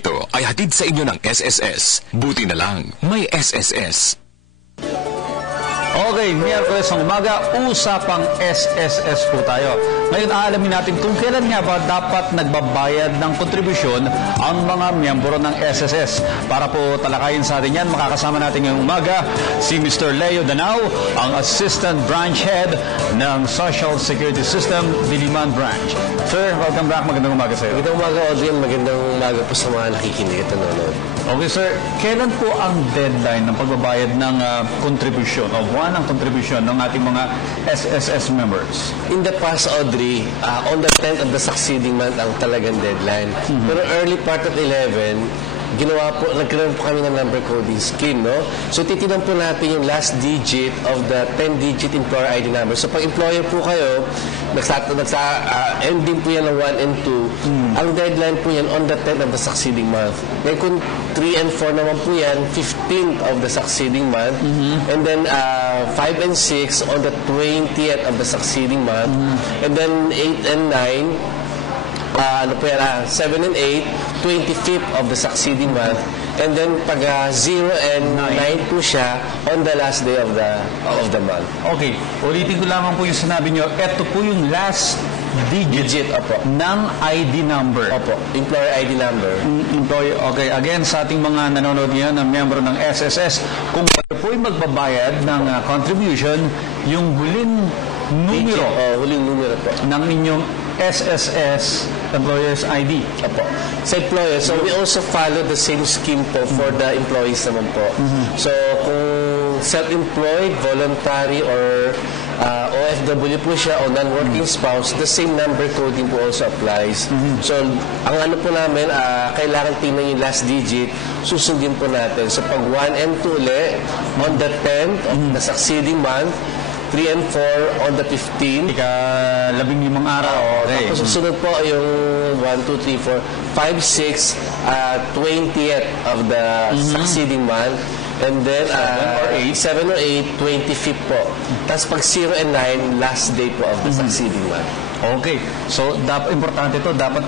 Ito ay hatid sa inyo ng SSS. Buti na lang, may SSS. Okay, Miyerkules ng umaga, usapang SSS po tayo. Ngayon, aalamin natin kung kailan nga ba dapat nagbabayad ng kontribusyon ang mga miyembro ng SSS. Para po talakayin sa atin yan, makakasama natin ngayong umaga si Mr. Leo Danao, ang Assistant Branch Head ng Social Security System, Diliman Branch. Sir, welcome back. Magandang umaga sa iyo. Magandang umaga, Audrey. Magandang umaga po sa mga nakikinig at nanonood. Okay, sir. Kailan po ang deadline ng pagbabayad ng kontribusyon o buwan ng kontribusyon ng ating mga SSS members? In the past, Audrey, on the 10th of the succeeding month ang talagang deadline. Pero early part of 11, nagkaroon po kami ng number coding scheme, no? So, titinan po natin yung last digit of the 10-digit employer ID number. So, pag employer po kayo, ending po yan ng 1 and 2, ang deadline po yan on the 10th of the succeeding month. Then, kung 3 and 4 naman po yan, 15th of the succeeding month. And then, 5 and 6 on the 20th of the succeeding month. And then, 8 and 9, 7 and 8, 25th of the succeeding month. And then, pag 0 and 9 po siya, on the last day of the month. Okay. Ulitin ko lamang po yung sinabi nyo. Ito po yung last digit opo, ng ID number. Opo. Employer ID number. Okay. Again, sa ating mga nanonood ngayon na miyembro ng SSS, kung kayo po yung magbabayad ng contribution, yung huling numero, huling numero po ng inyong SSS Employer's ID. Opo. Sa employer, so we also follow the same scheme po for the employees naman po. So, kung self-employed, voluntary, or OFW po siya o non-working spouse, the same number coding po also applies. So, ang ano po namin, kailangan tingnan yung last digit, susundin po natin. So, pag 1 and 2 uli, on the 10th of the succeeding month, 3 and 4 on the 15th. Ika-15 araw. Okay. Tapos susunod po yung 1, 2, 3, 4, 5, 6, 20th of the succeeding month. And then, 7 or 8, 25th po. Tapos pag 0 and 9, last day po of the succeeding month. Okay. So, importante ito. Dapat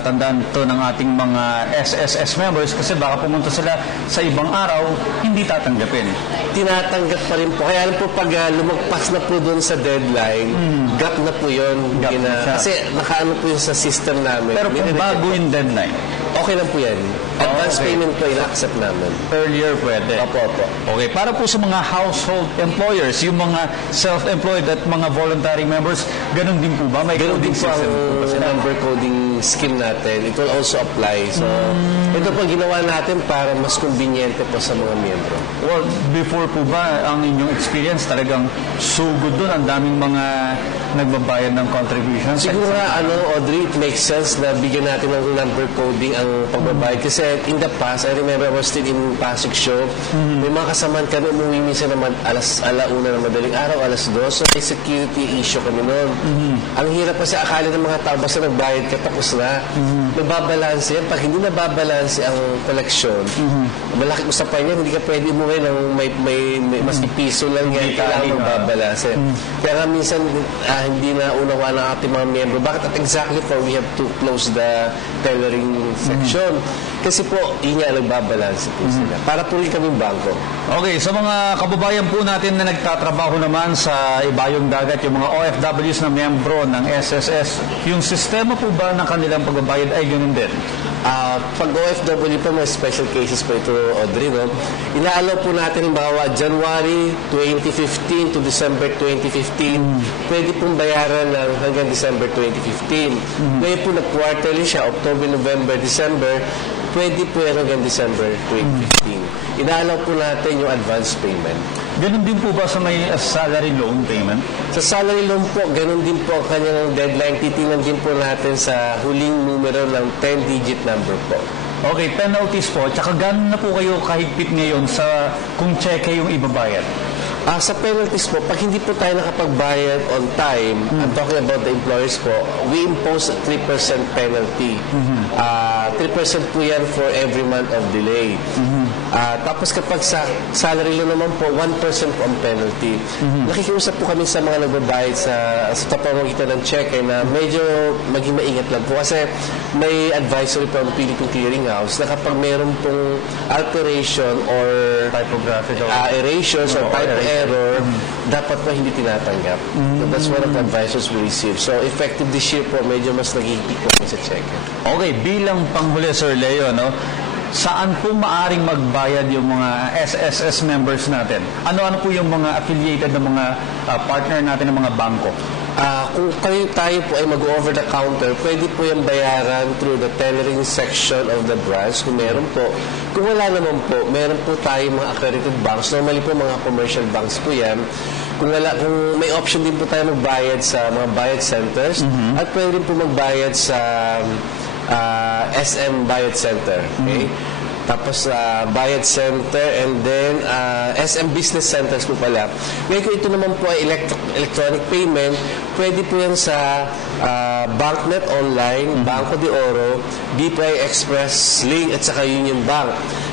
tandaan ito ng ating mga SSS members kasi baka pumunta sila sa ibang araw, hindi tatanggapin. Tinatanggap pa rin po. Kaya alam po, pag lumagpas na po doon sa deadline, gap na po yun. Kasi nakaano po yun sa system namin. Pero kung bago yung deadline, okay lang po yan. Advance payment po, ina-accept namin. Earlier pwede. Opo. Okay, para po sa mga household employers, yung mga self-employed at mga voluntary members, ganun din po ba? May ganun din coding po ang number coding scheme natin. It will also apply. So, ito po ginawa natin para mas conveniente po sa mga miyembro. Well, before po ba, ang inyong experience talagang sugod doon? Ang daming mga nagbabayad ng contribution? Siguro nga, Audrey, it makes sense na bigyan natin ng number coding ang pagbabayad. Kasi in the past, I remember I was still in Pasig Show. May mga kasamaan kami, umuwi minsan naman alauna ng madaling araw, 2:00. So, may security issue kami noon. Ang hirap kasi akala ng mga tao, basta nagbayad ka, tapos na. Nababalanse yan. Pag hindi nababalanse ang koleksyon, malaki usapan yan, hindi ka pwede umuwi ng may mas piso lang yan, kailangan magbabalanse. Kaya nga minsan, hindi na unawa ng ating mga miyembro. Bakit at exactly for we have to close the tailoring section? Kasi po, yun nga nagbabalanse po sila. Para po rin kaming bangko. Okay, sa mga kababayan po natin na nagtatrabaho naman sa ibayong dagat, yung mga OFWs na miyembro ng SSS, yung sistema po ba ng kanilang pagbabayad ay ganun din? Pag OFW po, may special cases po ito, Audrey, no? Inaalaw po natin, bawa January 2015 to December 2015, pwede pong bayaran lang hanggang December 2015. Ngayon po, nag-quarterly siya, October, November, December, pwede po yan hanggang December 2015. Inaalaw po natin yung advance payment. Ganun din po ba sa may salary loan payment? Sa salary loan po, ganun din po ang kanyang deadline. Titingnan din po natin sa huling numero ng 10-digit number po. Okay, penalties po. Tsaka gano'n na po kayo kahigpit ngayon sa kung cheque yung ibabayad? Sa penalties po, pag hindi po tayo nakapagbayad on time, I'm talking about the employers po, we impose a 3% penalty. 3% po yan for every month of delay. Tapos kapag sa salary lang naman po, 1% po ang penalty. Nakikiusap po kami sa mga nagbabayad sa pamamagitan ng cheque na medyo maging maingat lang po. Kasi may advisory po ang Philippine Clearinghouse na kapag meron pong alteration or Typographical erasures or type error, dapat po hindi tinatanggap. So that's one of the advisories we receive. So effective this year po, medyo mas nagigipit po sa cheque. Okay, bilang panghuli, Sir Leo, no? Saan po maaring magbayad yung mga SSS members natin? Ano-ano po yung mga affiliated na mga partner natin ng mga bangko? Kung tayo po ay mag-over the counter, pwede po yung bayaran through the tellering section of the branch kung meron po. Kung wala naman po, meron po tayo mga accredited banks. Normally po mga commercial banks po yan. Kung may option din po tayo magbayad sa mga bayad centers at pwede rin po magbayad sa SM Bayad Center. Okay? Tapos Bayad Center and then SM Business Centers po pala. Ngayon kung ito naman po ay electronic payment, pwede po yan sa BancNet Online, Banco de Oro, BPI Express Link at saka Union Bank.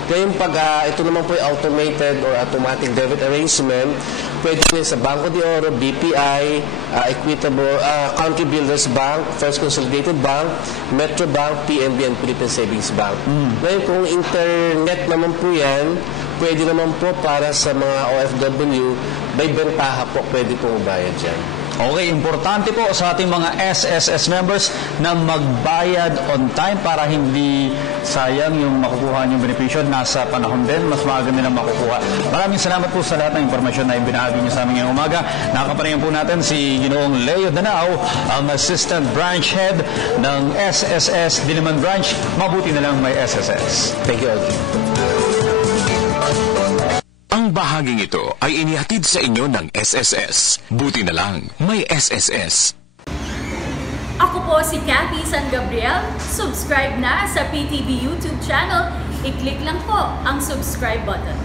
Ngayon pag ito naman po ay automated or automatic debit arrangement, pwede po yan sa Banco de Oro, BPI, Equitable, Country Builders Bank, First Consolidated Bank, Metro Bank, PNB, and Philippine Savings Bank. Ngayon kung internet naman po yan, pwede naman po para sa mga OFW, may bentaha po, pwede po mabayad dyan. Okay, importante po sa ating mga SSS members na magbayad on time para hindi sayang yung makukuha niyong benepisyo. Nasa panahon din, mas maaga nilang makukuha. Maraming salamat po sa lahat ng impormasyon na ibinahagi niyo sa amin ngayong umaga. Nakapanayan po natin si Ginoong Leo Danao, ang Assistant Branch Head ng SSS Diliman Branch. Mabuti na lang may SSS. Thank you, Audrey. Ang bahaging ito ay inihatid sa inyo ng SSS. Buti na lang, may SSS. Ako po si Cathy San Gabriel. Subscribe na sa PTV YouTube channel. I-click lang po ang subscribe button.